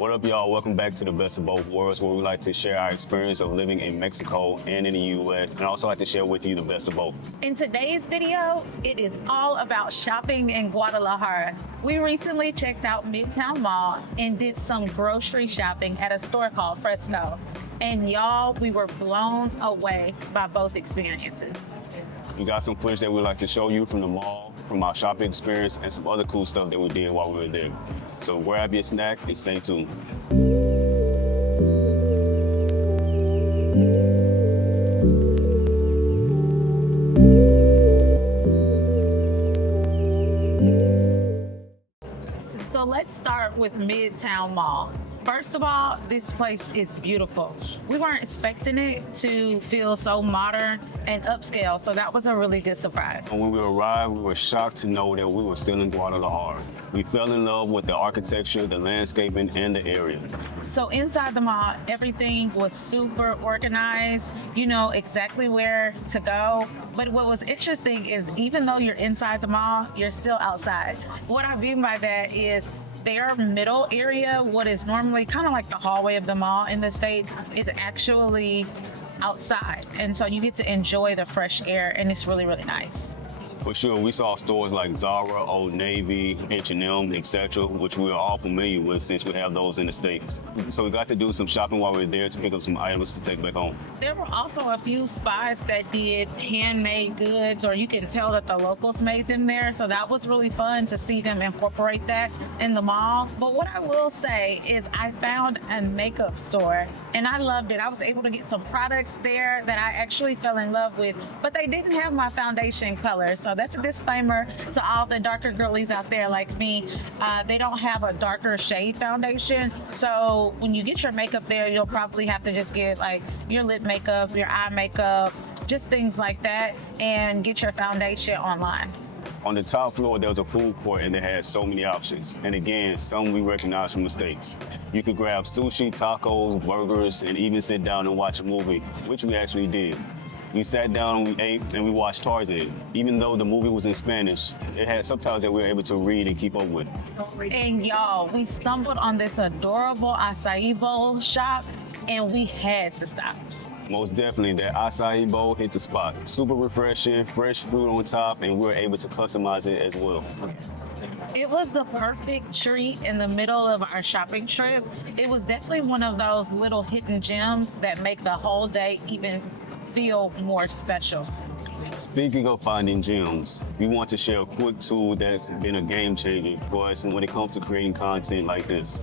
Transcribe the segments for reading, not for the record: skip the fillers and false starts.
What up, y'all? Welcome back to the Best of Both Worlds, where we like to share our experience of living in Mexico and in the U.S., and also like to share with you the best of both. In today's video, it is all about shopping in Guadalajara. We recently checked out Midtown Mall and did some grocery shopping at a store called Fresko. And y'all, we were blown away by both experiences. We got some footage that we'd like to show you from the mall, from our shopping experience, and some other cool stuff that we did while we were there. So grab your snack and stay tuned. So let's start with Midtown Mall. First of all, this place is beautiful. We weren't expecting it to feel so modern and upscale, so that was a really good surprise. When we arrived, we were shocked to know that we were still in Guadalajara. We fell in love with the architecture, the landscaping, and the area. So inside the mall, everything was super organized. You know exactly where to go. But what was interesting is even though you're inside the mall, you're still outside. What I mean by that is their middle area, what is normally kind of like the hallway of the mall in the States, is actually outside. And so you get to enjoy the fresh air, and it's really, really nice. For sure, we saw stores like Zara, Old Navy, H&M, etc., which we are all familiar with since we have those in the States. So we got to do some shopping while we were there to pick up some items to take back home. There were also a few spots that did handmade goods, or you can tell that the locals made them there. So that was really fun to see them incorporate that in the mall. But what I will say is I found a makeup store and I loved it. I was able to get some products there that I actually fell in love with, but they didn't have my foundation color. So that's a disclaimer to all the darker girlies out there like me. They don't have a darker shade foundation. So when you get your makeup there, you'll probably have to just get like your lip makeup, your eye makeup, just things like that, and get your foundation online. On the top floor, there was a food court and they had so many options. And again, some we recognize from the States. You could grab sushi, tacos, burgers, and even sit down and watch a movie, which we actually did. We sat down, we ate, and we watched Tarzan. Even though the movie was in Spanish, it had subtitles that we were able to read and keep up with. And y'all, we stumbled on this adorable acai bowl shop, and we had to stop. Most definitely, that acai bowl hit the spot. Super refreshing, fresh fruit on top, and we were able to customize it as well. It was the perfect treat in the middle of our shopping trip. It was definitely one of those little hidden gems that make the whole day even feel more special. Speaking of finding gems, we want to share a quick tool that's been a game changer for us when it comes to creating content like this.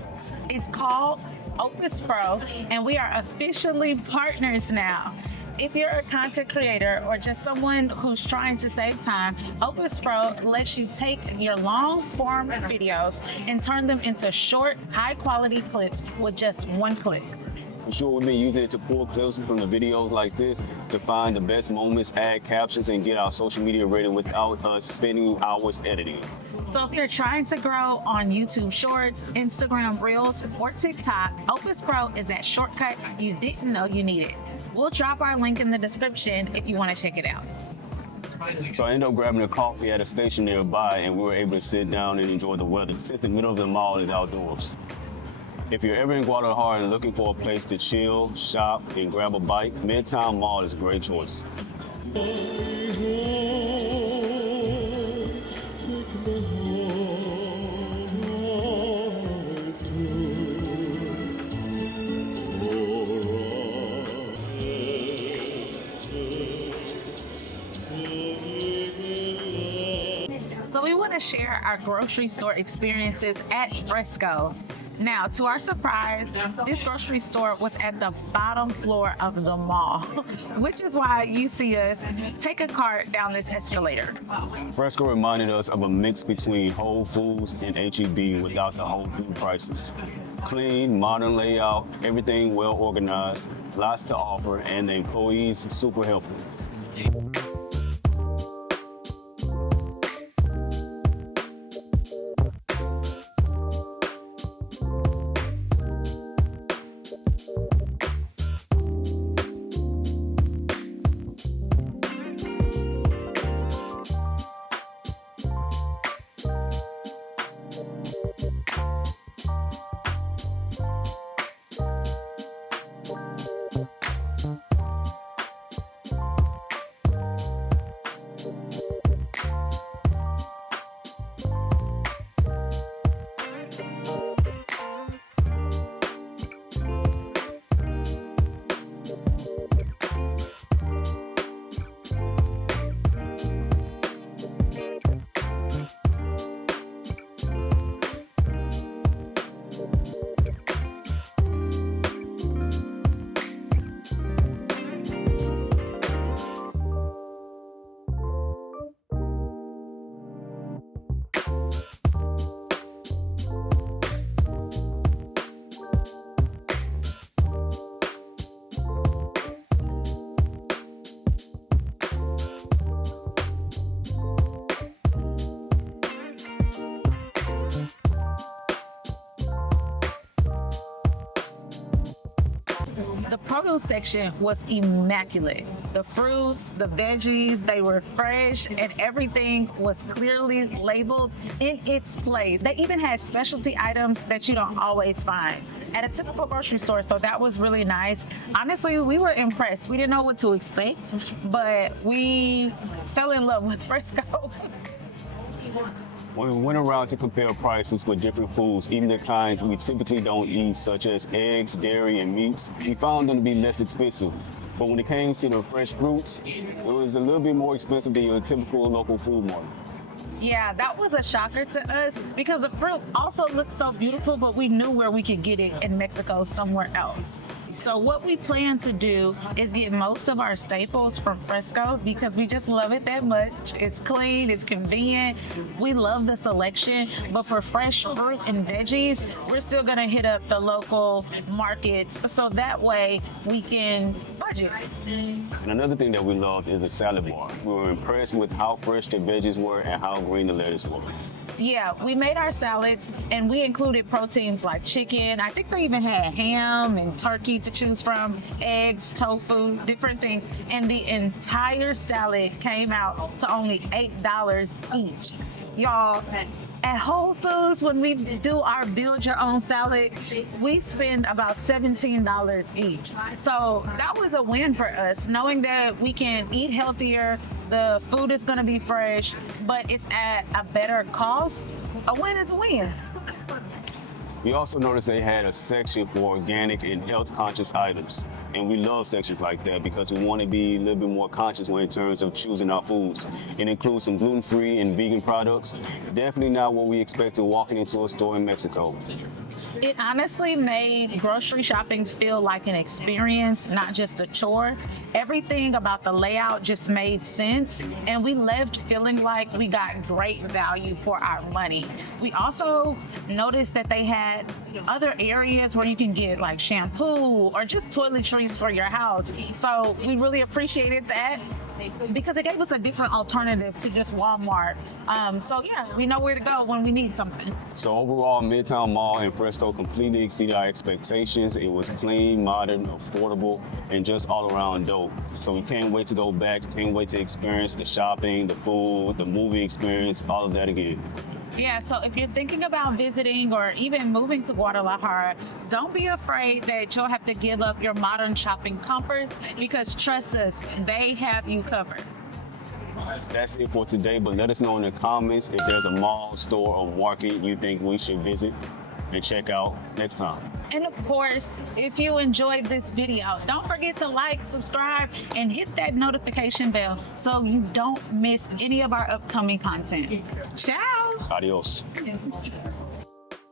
It's called Opus.pro, and we are officially partners now. If you're a content creator or just someone who's trying to save time, Opus.pro lets you take your long form videos and turn them into short, high quality clips with just one click. For sure, we've been using it to pull clips from the videos like this to find the best moments, add captions, and get our social media ready without us spending hours editing. So if you're trying to grow on YouTube Shorts, Instagram Reels, or TikTok, Opus.pro is that shortcut you didn't know you needed. We'll drop our link in the description if you want to check it out. So I ended up grabbing a coffee at a station nearby, and we were able to sit down and enjoy the weather since the middle of the mall is outdoors. If you're ever in Guadalajara and looking for a place to chill, shop, and grab a bite, Midtown Mall is a great choice. So we want to share our grocery store experiences at Fresko. Now, to our surprise, this grocery store was at the bottom floor of the mall, which is why you see us take a cart down this escalator. Fresko reminded us of a mix between Whole Foods and H-E-B without the Whole Food prices. Clean, modern layout, everything well organized, lots to offer, and the employees super helpful. The produce section was immaculate. The fruits, the veggies, they were fresh and everything was clearly labeled in its place. They even had specialty items that you don't always find at a typical grocery store, so that was really nice. Honestly, we were impressed. We didn't know what to expect, but we fell in love with Fresko. When we went around to compare prices for different foods, even the kinds we typically don't eat, such as eggs, dairy, and meats, we found them to be less expensive. But when it came to the fresh fruits, it was a little bit more expensive than your typical local food market. Yeah, that was a shocker to us because the fruit also looked so beautiful, but we knew where we could get it in Mexico somewhere else. So what we plan to do is get most of our staples from Fresko because we just love it that much. It's clean, it's convenient. We love the selection, but for fresh fruit and veggies, we're still gonna hit up the local markets so that way we can budget. And another thing that we loved is the salad bar. We were impressed with how fresh the veggies were and how green the lettuce was. Yeah, we made our salads and we included proteins like chicken. I think they even had ham and turkey to choose from, eggs, tofu, different things. And the entire salad came out to only $8 each. Y'all, at Whole Foods, when we do our build your own salad, we spend about $17 each. So that was a win for us, knowing that we can eat healthier, the food is gonna be fresh, but it's at a better cost. A win is a win. We also noticed they had a section for organic and health conscious items. And we love sections like that because we want to be a little bit more conscious when in terms of choosing our foods. It includes some gluten-free and vegan products. Definitely not what we expected walking into a store in Mexico. It honestly made grocery shopping feel like an experience, not just a chore. Everything about the layout just made sense, and we left feeling like we got great value for our money. We noticed that they had other areas where you can get like shampoo or just toiletries for your house. So we really appreciated that because it gave us a different alternative to just Walmart. So yeah, we know where to go when we need something. So overall, Midtown Mall and Fresko completely exceeded our expectations. It was clean, modern, affordable, and just all around dope. So we can't wait to go back, can't wait to experience the shopping, the food, the movie experience, all of that again. Yeah, so if you're thinking about visiting or even moving to Guadalajara, don't be afraid that you'll have to give up your modern shopping comforts because trust us, they have you covered. That's it for today, but let us know in the comments if there's a mall, store, or market you think we should visit and check out next time. And of course, if you enjoyed this video, don't forget to like, subscribe, and hit that notification bell so you don't miss any of our upcoming content. Ciao! Adios.